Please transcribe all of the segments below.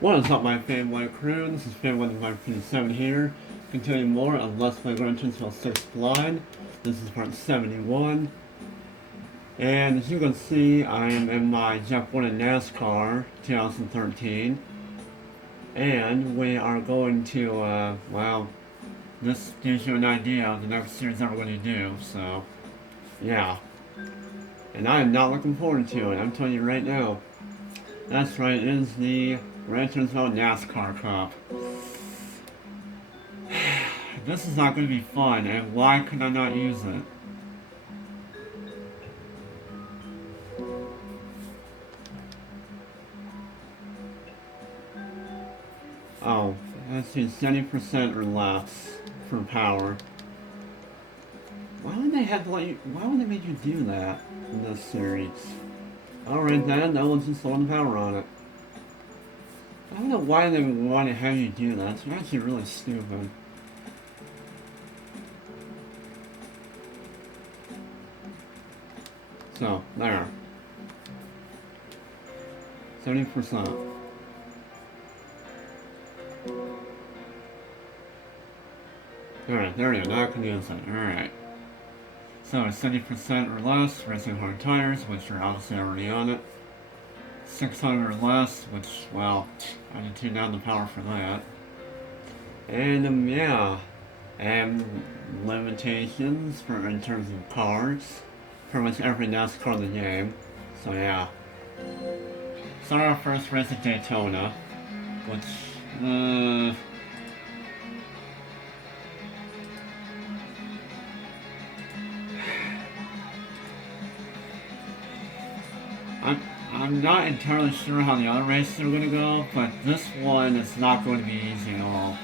What is up, my Fanboy crew? This is Fanboy 557 here. Continuing more of Let's Play Gran Turismo 6 Blind. This is part 71. And as you can see, I am in my GT NASCAR 2013. And we are going to, well, this gives you an idea of the next series that we're going to do, so, yeah. And I am not looking forward to it, I'm telling you right now. That's right, it is the Gran Turismo NASCAR Cup. This is not going to be fun, and why could I not use it? Oh, let's see, 70% or less for power. Why would they have to let you, why would they make you do that in this series? Alright then, now let's just load the power on it. I don't know why they would want to have you do that, it's actually really stupid. So, there. 70%. Alright, there you go, now I can use it. Alright. So, 70% or less, racing hard tires, which are obviously already on it. 600 or less, which, well, I can tune down the power for that. And, yeah. And limitations for in terms of cars. Pretty much every NASCAR in the game. So, yeah. Start our first race at Daytona, which, I'm not entirely sure how the other races are going to go, but this one is not going to be easy at all.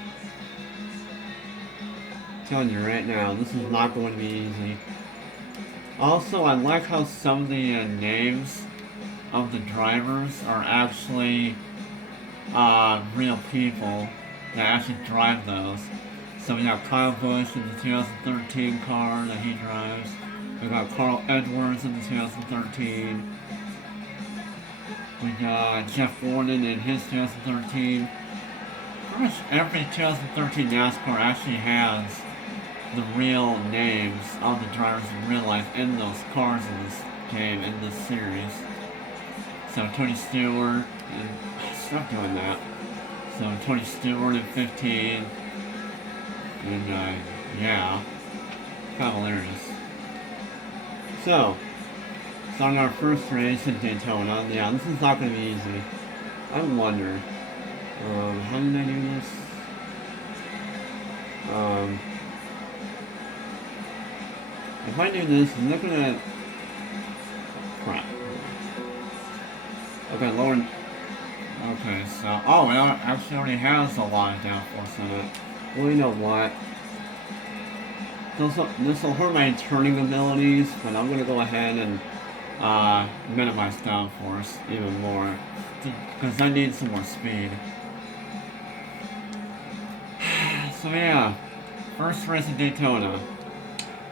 I'm telling you right now, this is not going to be easy. Also, I like how some of the names of the drivers are actually real people that actually drive those. So we got Kyle Busch in the 2013 car that he drives. We got Carl Edwards in the 2013. We got Jeff Gordon in his 2013. Pretty much every 2013 NASCAR actually has the real names of the drivers in real life in those cars in this game, in this series. So Tony Stewart, and stop doing that. So Tony Stewart in 15, and yeah, kind of hilarious. So, starting our first race in Daytona. Yeah, this is not going to be easy. I wonder, how did I do this? If I do this, I'm looking at, crap. Okay, lower, okay, so, oh, it actually already has a lot of downforce in it. Well, you know what? This will hurt my turning abilities, but I'm going to go ahead and minimize downforce even more, because I need some more speed. So yeah, first race in Daytona.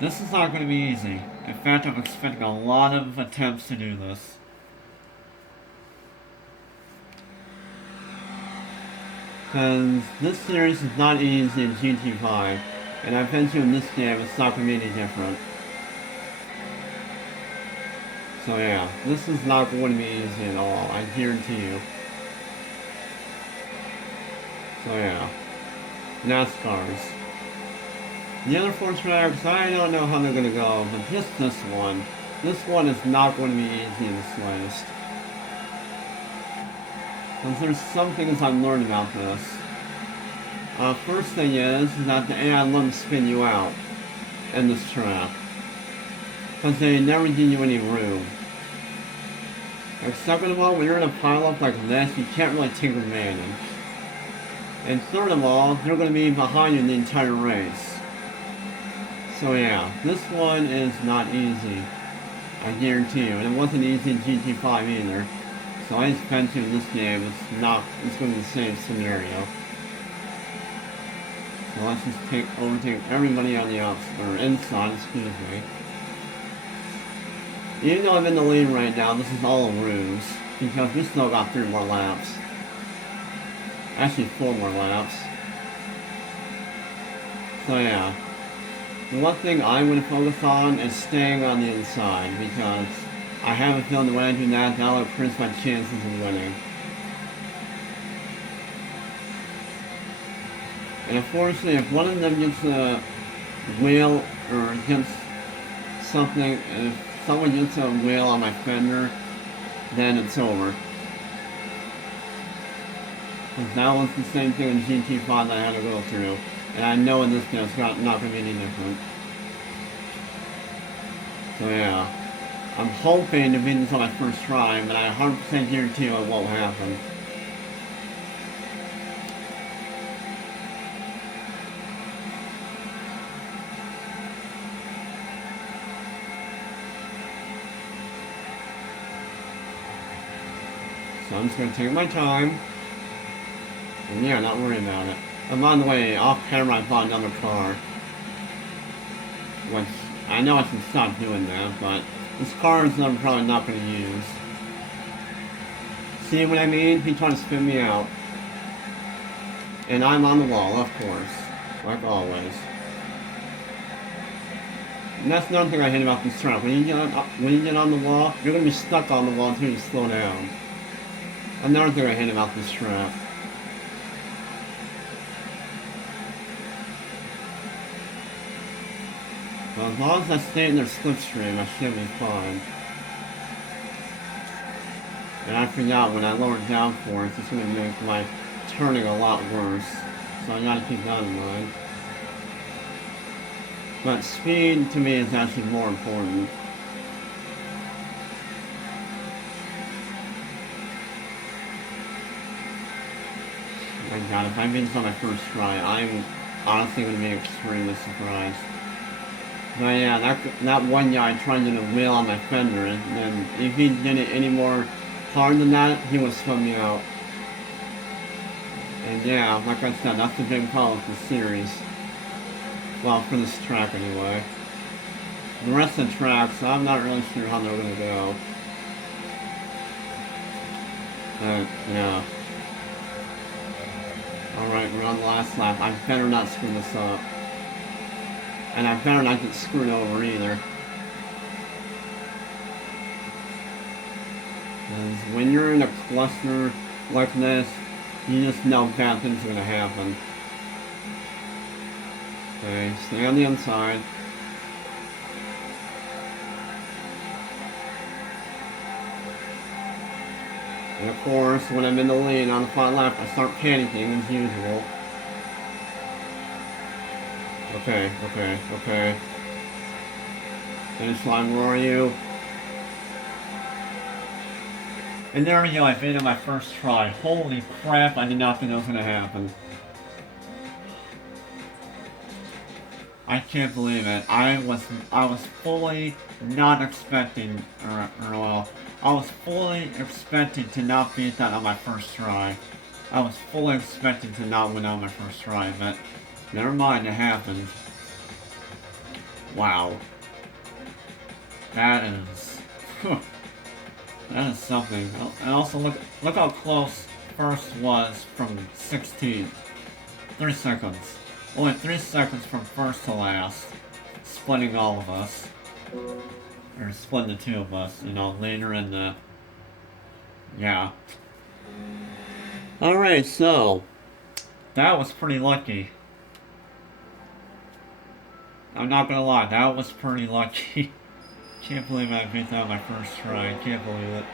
This is not going to be easy. In fact, I'm expecting a lot of attempts to do this. Because this series is not easy in GT5, and I bet you in this game it's not going to be any different. So yeah, this is not going to be easy at all, I guarantee you. So yeah, NASCARs. The other four tracks, I don't know how they're going to go, but just this one is not going to be easy in the slightest. Because there's some things I've learned about this. First thing is that the AI let them spin you out in this track. Because they never give you any room. And second of all, when you're in a pileup like this, you can't really take advantage. And third of all, they're going to be behind you in the entire race. So yeah, this one is not easy. I guarantee you. And it wasn't easy in GT5 either. So I expect in this game, it's going to be the same scenario. So let's just overtake everybody on the outside, or inside, excuse me. Even though I'm in the lead right now, this is all a ruse, because we still got 3 more laps. Actually, 4 more laps. So yeah. The one thing I would focus on is staying on the inside, because I have a feeling that when I do that, that'll increase my chances of winning. And unfortunately, if one of them gets a wheel or gets something, if someone gets a wheel on my fender, then it's over. Because that was the same thing in GT5 that I had to go through. And I know in this game it's not going to be any different. So yeah. I'm hoping to beat this on my first try, but I 100% guarantee it won't happen. So I'm just going to take my time. And yeah, not worry about it. And by the way, off camera I bought another car. Which, I know I should stop doing that, but this car is I'm probably not going to use. See what I mean? He tried to spin me out. And I'm on the wall, of course. Like always. And that's another thing I hate about this track. When you get on the wall, you're going to be stuck on the wall until you slow down. Another thing I hate about this track. Well, as long as I stay in their slipstream, I should be fine. And I forgot when I lowered downforce, it's going to make my turning a lot worse. So I gotta keep that in mind. But speed to me is actually more important. Oh my god, if I beat this on my first try, I'm honestly going to be extremely surprised. But yeah, that one guy tried to do a wheel on my fender, and if he did it any more hard than that, he would spin me out. And yeah, like I said, that's the big problem with the series. Well, for this track anyway. The rest of the tracks, I'm not really sure how they're going to go. But, yeah. Alright, we're on the last lap. I better not screw this up. And I better not get screwed over either. Because when you're in a cluster like this, you just know bad things are going to happen. Okay, stay on the inside. And of course, when I'm in the lead on the final lap, I start panicking as usual. Okay. Finish line, where are you? And there we go, I beat it my first try. Holy crap, I did not think that was going to happen. I can't believe it. I was fully not expecting, well, I was fully expecting to not beat that on my first try. I was fully expecting to not win on my first try, but never mind, it happened. Wow. That is... that is something. And also, look how close first was from 16th. 3 seconds. Only 3 seconds from first to last. Splitting all of us. Or splitting the two of us, you know, later in the... Yeah. Alright, so... that was pretty lucky. I'm not gonna lie, that was pretty lucky. Can't believe I beat that on my first try. I can't believe it.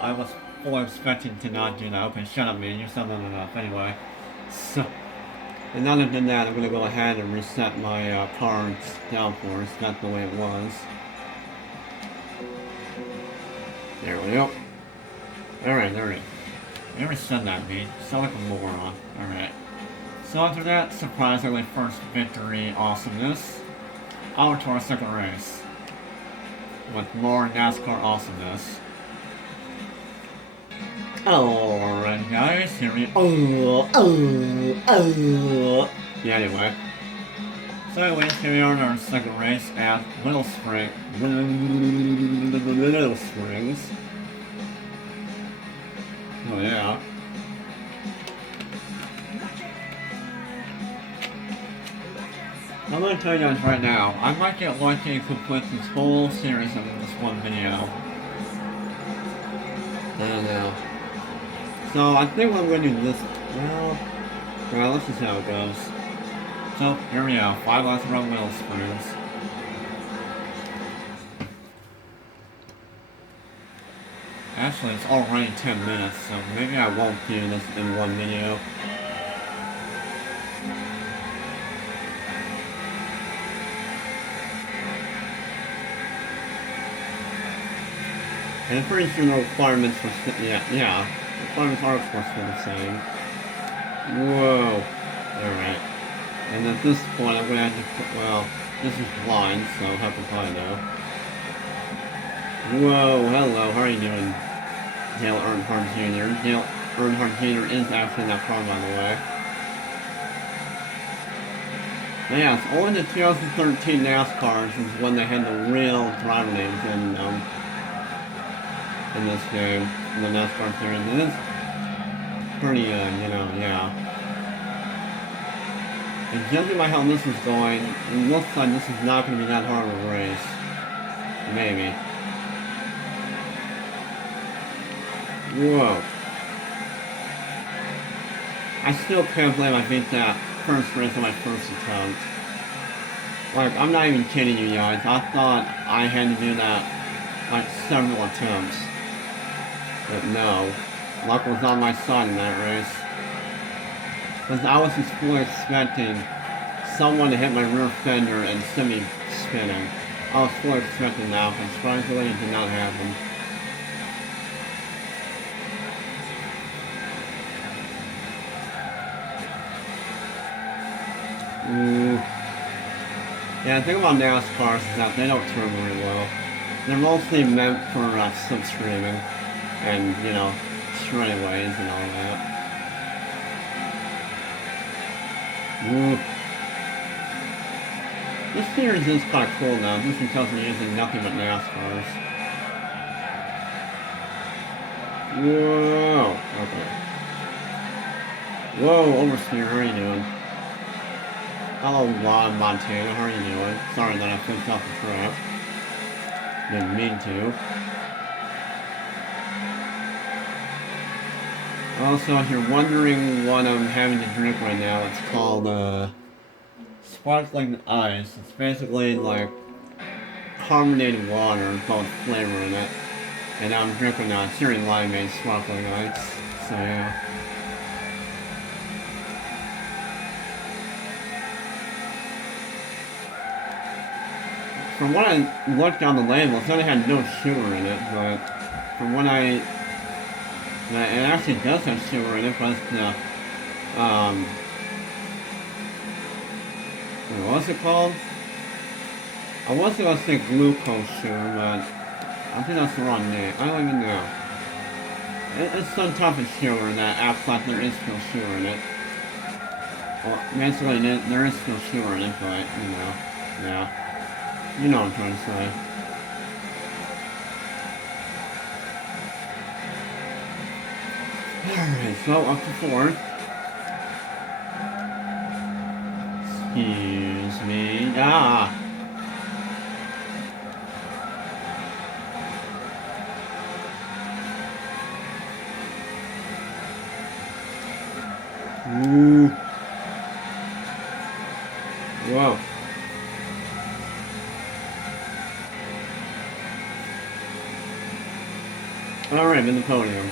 I was fully expecting to not do that. Okay, shut up, man. You said that enough. Anyway. So... and now that I've done that, I'm going to go ahead and reset my car's downforce. That's the way it was. There we go. Alright. I reset that, mate. Sound like a moron. Alright. So after that, surprisingly, first victory awesomeness. On to our second race. With more NASCAR awesomeness. Alright guys, here we yeah, anyway. So anyways, here we are in our second race at Little Springs. Oh yeah. I'm gonna tell you guys right now, I might get lucky and complete this whole series in this one video. I don't know. So I think what I'm gonna do this, well, let's just see how it goes. So, here we go, 5 last run wheel screws. Actually, it's already 10 minutes, so maybe I won't do this in one video. And I'm pretty sure the requirements were, yeah, the requirements are supposed to be the same. Whoa. Alright. And at this point, I'm gonna have to put, well, this is blind, so how can I know? Whoa, hello, how are you doing, Dale Earnhardt Jr.? Dale Earnhardt Jr. is actually in that car, by the way. But yeah, it's only the 2013 NASCARs is when they had the real driver names in this game, in the NASCAR series. And it's pretty, you know, yeah. And judging by how this is going, it looks like this is not going to be that hard of a race. Maybe. Whoa. I still can't believe I beat that first race on my first attempt. Like, I'm not even kidding you guys. I thought I had to do that, like, several attempts. But no. Luck was on my side in that race. Because I was just fully expecting someone to hit my rear fender and send me spinning. I was fully expecting that, but surprisingly it did not happen. Yeah, the thing about NASCARs is that they don't turn very well. They're mostly meant for slipstreaming and, you know, straightaways and all that. This series is kind of cool now, just because we're using nothing but NASCARs. Whoa! Okay. Whoa, oversteer, how are you doing? Hello, Ron Montana, how are you doing? Sorry that I flipped off the track. Didn't mean to. Also, if you're wondering what I'm having to drink right now, it's called, sparkling ice. It's basically like carbonated water with flavor in it. And I'm drinking cherry limeade sparkling ice. So yeah. From what I looked on the label, it said it had no sugar in it, but from what it actually does have sugar in it, but it's what's it called? I was going to say glucose sugar, but I think that's the wrong name. I don't even know. It's some type of sugar that acts like there is still sugar in it. Well, basically there is still sugar in it, but, you know, yeah. You know what I'm trying to say. Alright, so up to fourth. Excuse me. Ah! Ooh. Whoa. Alright, in the podium.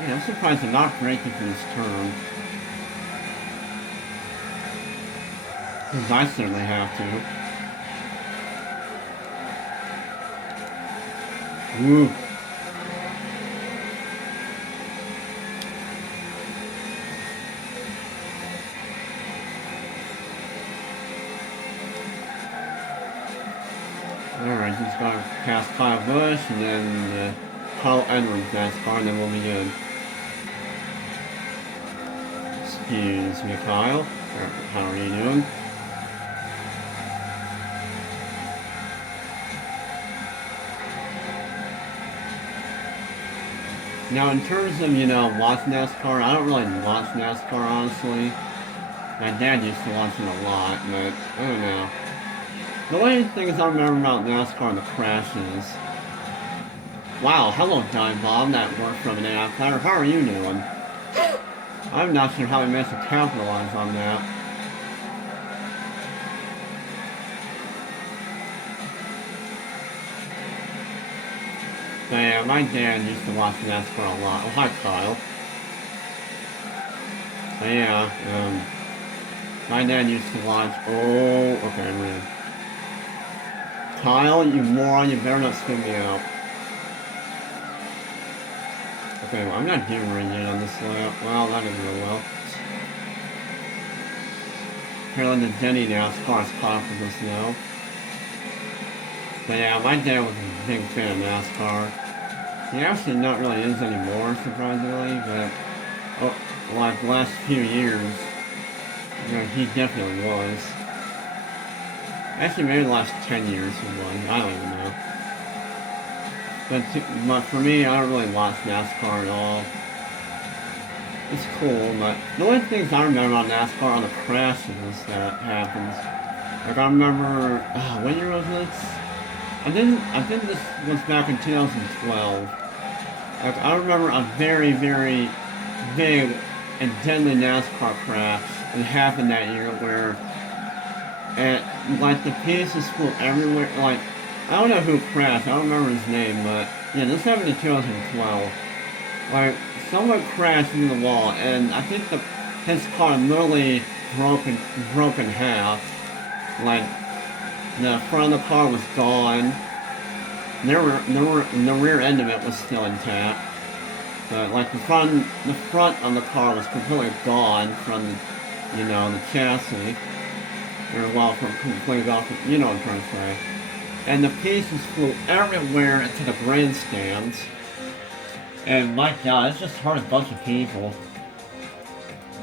Yeah, I'm surprised I'm not braking for this turn. Because I certainly have to. Woo. Alright, just gotta pass Kyle Busch and then Kyle Edwards NASCAR, and then we'll be good. Excuse me, Kyle. How are you doing? Now, in terms of, watch NASCAR, I don't really watch NASCAR, honestly. My dad used to watch it a lot, but I don't know. The only things I remember about NASCAR are the crashes. Wow, hello, Dive Bob, that worked from an outsider. How are you doing? I'm not sure how we managed to capitalize on that. But yeah, my dad used to watch NASCAR a lot. Oh, hi, Kyle. But yeah, my dad used to watch. Oh, okay, I'm in. Kyle, you moron, you better not spin me out. Okay, well, I'm not doing very good on this lap. Well, that didn't go well. Apparently the Denny NASCAR is caught up with us now. But yeah, my dad was a big fan of NASCAR. He actually not really is anymore, surprisingly, but like the last few years, he definitely was. Actually, maybe the last 10 years he was. I don't even know. But for me, I don't really watch NASCAR at all. It's cool, but the only things I remember on NASCAR are the crashes that happens. Like I remember, what year was this? I think this was back in 2012. Like I remember a very, very big and deadly NASCAR crash that happened that year where, like the pieces flew everywhere. Like I don't know who crashed. I don't remember his name, but yeah, this happened in 2012. Like someone crashed into the wall, and I think his car literally broke in half. Like the front of the car was gone. The rear end of it was still intact. But like the front of the car was completely gone from the chassis. Or well, from completely off. You know what I'm trying to say. And the pieces flew everywhere into the grandstands. And my God, it's just hurt a bunch of people.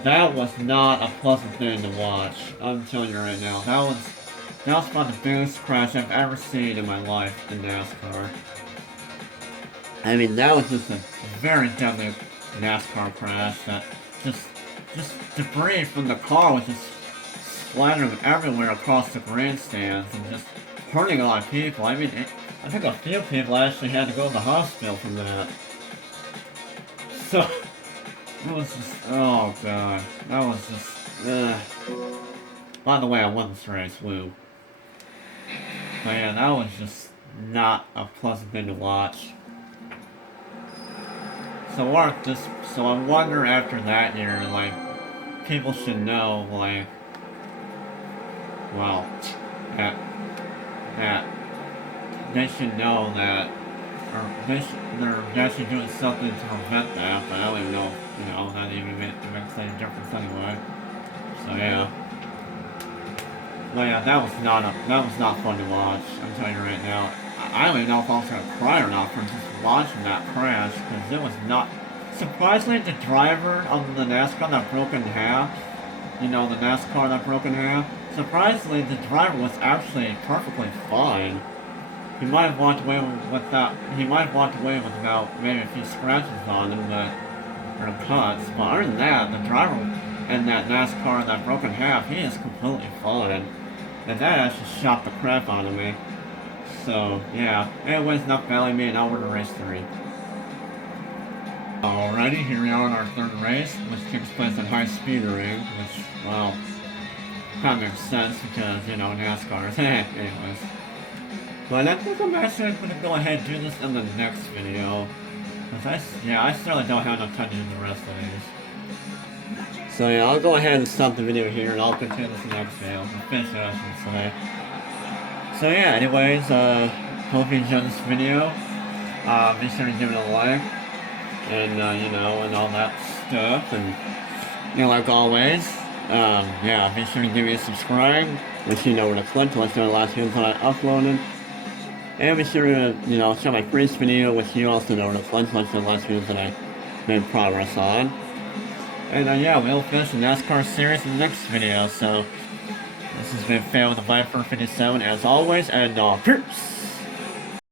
That was not a pleasant thing to watch. I'm telling you right now. That was about the biggest crash I've ever seen in my life in NASCAR. I mean, that was just a very deadly NASCAR crash. That just debris from the car was just splattering everywhere across the grandstands and just hurting a lot of people. I mean, I think a few people actually had to go to the hospital from that. So, it was just, oh god, that was just, By the way, I won this race, woo. But yeah, that was just not a pleasant thing to watch. So I wonder after that year, like, people should know, like, well, that they should know that, or they're actually doing something to prevent that, but I don't even know, that even makes any difference anyway. So yeah. But yeah, that was not fun to watch, I'm telling you right now. I don't even know if I was gonna cry or not from just watching that crash, because it was not, surprisingly the driver of the NASCAR that broke in half, the NASCAR that broke in half, surprisingly the driver was actually perfectly fine. He might have walked away with about maybe a few scratches on him, or cuts. But other than that, the driver in that NASCAR that broke in half, he is completely fine. And that actually shocked the crap out of me. So, yeah. Anyways, enough belly me, and now we're to race 3. Alrighty, here we are in our third race, which takes place at high speed ring, which, well, kind of makes sense because, NASCAR. Anyways. But I think I'm actually going to go ahead and do this in the next video. Because I certainly don't have enough time to do the rest of these. So yeah, I'll go ahead and stop the video here and I'll continue this next video. Or finish it, I should say. So yeah, anyways, hope you enjoyed this video. Be sure to give it a like. And, and all that stuff. And, like always, yeah, be sure to give me a subscribe. Let you know where to click to let you know the last videos that I uploaded. And be sure to, check my previous video, which you also know where to click to let you know the last videos that I made progress on. And, yeah, we'll finish the NASCAR series in the next video. So, this has been Fan with the Viper 57 as always, and, peace!